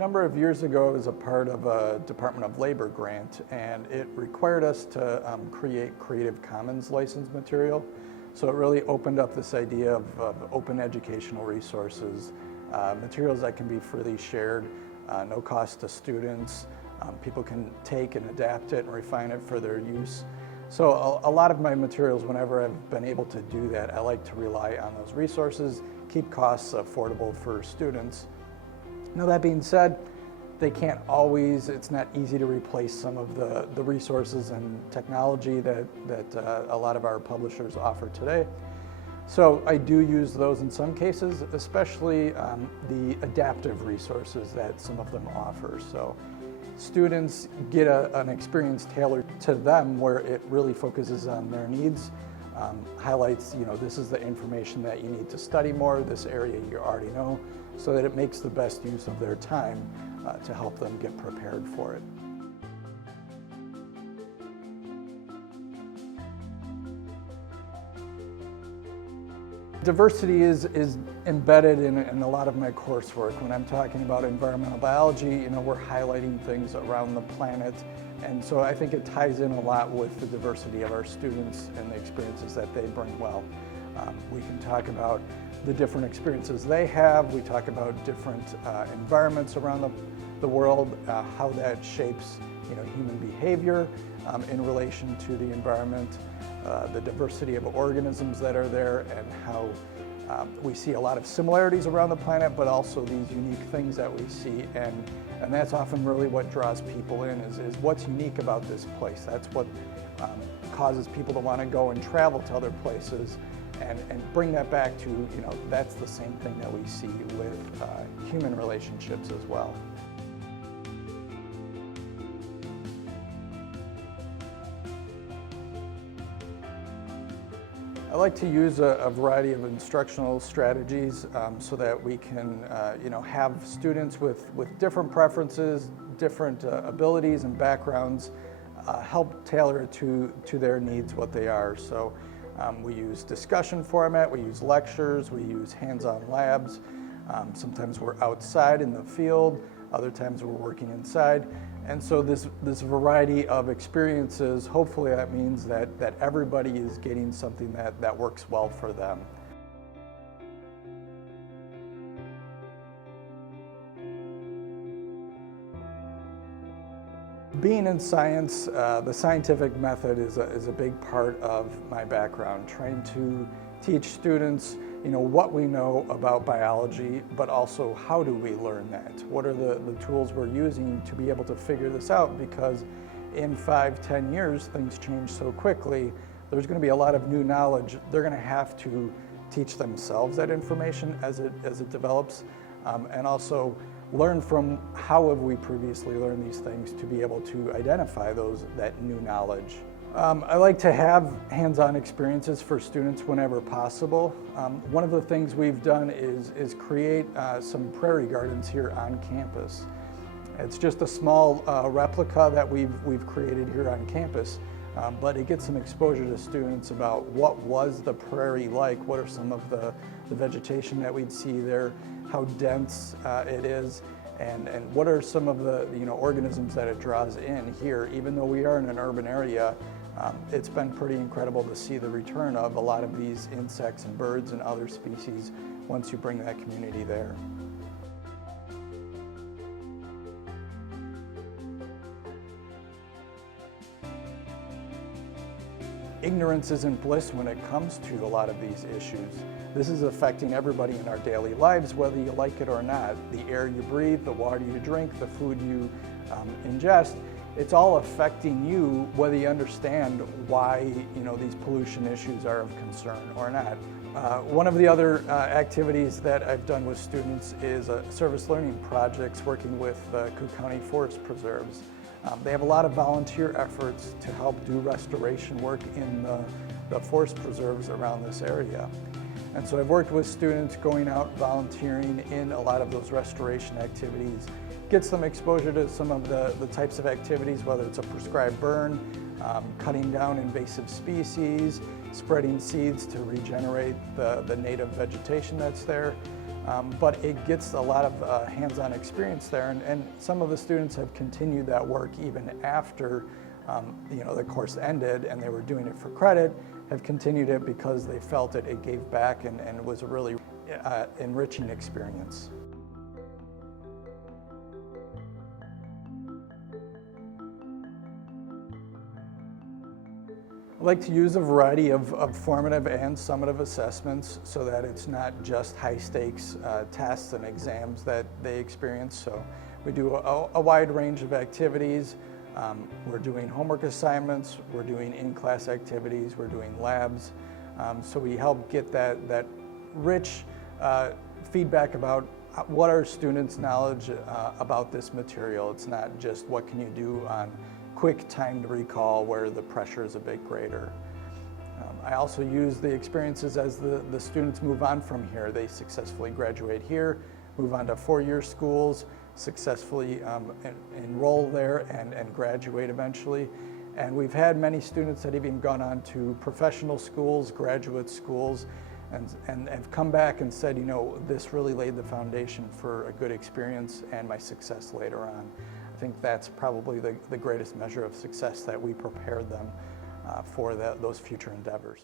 number of years ago, I was a part of a Department of Labor grant, and it required us to create Creative Commons licensed material. So it really opened up this idea of open educational resources, materials that can be freely shared, no cost to students. People can take and adapt it and refine it for their use. So a lot of my materials, whenever I've been able to do that, I like to rely on those resources, keep costs affordable for students. Now that being said, they can't always, it's not easy to replace some of the resources and technology that a lot of our publishers offer today. So I do use those in some cases, especially the adaptive resources that some of them offer. So students get an experience tailored to them where it really focuses on their needs, highlights, this is the information that you need to study more, this area you already know, so that it makes the best use of their time to help them get prepared for it. Diversity is embedded in a lot of my coursework. When I'm talking about environmental biology, we're highlighting things around the planet, and so I think it ties in a lot with the diversity of our students and the experiences that they bring well. We can talk about the different experiences they have. We talk about different environments around the world, how that shapes human behavior in relation to the environment, the diversity of organisms that are there, and how we see a lot of similarities around the planet, but also these unique things that we see, and that's often really what draws people in, is what's unique about this place. That's what causes people to want to go and travel to other places, and bring that back to, that's the same thing that we see with human relationships as well. I like to use a variety of instructional strategies so that we can have students with different preferences, different abilities and backgrounds, help tailor it to their needs, what they are. So we use discussion format, we use lectures, we use hands-on labs. Sometimes we're outside in the field, other times we're working inside. And so this variety of experiences, hopefully that means that everybody is getting something that works well for them. Being in science, the scientific method is a big part of my background, trying to teach students what we know about biology, but also how do we learn that? What are the tools we're using to be able to figure this out? Because in 5-10 years, things change so quickly. There's going to be a lot of new knowledge. They're going to have to teach themselves that information as it develops, and also learn from how have we previously learned these things to be able to identify that new knowledge. I like to have hands-on experiences for students whenever possible. One of the things we've done is create some prairie gardens here on campus. It's just a small replica that we've created here on campus, but it gets some exposure to students about what was the prairie like, what are some of the vegetation that we'd see there, how dense it is, and what are some of the organisms that it draws in here. Even though we are in an urban area, it's been pretty incredible to see the return of a lot of these insects and birds and other species once you bring that community there. Ignorance isn't bliss when it comes to a lot of these issues. This is affecting everybody in our daily lives, whether you like it or not. The air you breathe, the water you drink, the food you ingest, it's all affecting you, whether you understand why these pollution issues are of concern or not. One of the other activities that I've done with students is service learning projects working with Cook County Forest Preserves. They have a lot of volunteer efforts to help do restoration work in the forest preserves around this area. And so I've worked with students going out volunteering in a lot of those restoration activities, gets them exposure to some of the types of activities, whether it's a prescribed burn, cutting down invasive species, spreading seeds to regenerate the native vegetation that's there, but it gets a lot of hands-on experience there, and some of the students have continued that work even after the course ended and they were doing it for credit, have continued it because they felt it gave back and it was a really enriching experience. I like to use a variety of formative and summative assessments so that it's not just high stakes tests and exams that they experience. So we do a wide range of activities. We're doing homework assignments, we're doing in-class activities, we're doing labs. So we help get that rich feedback about what are students' knowledge about this material. It's not just what can you do on quick time to recall where the pressure is a bit greater. I also use the experiences as the students move on from here. They successfully graduate here, move on to four-year schools, successfully enroll there and graduate eventually. And we've had many students that have even gone on to professional schools, graduate schools, and have come back and said, this really laid the foundation for a good experience and my success later on. I think that's probably the greatest measure of success, that we prepare them for those future endeavors.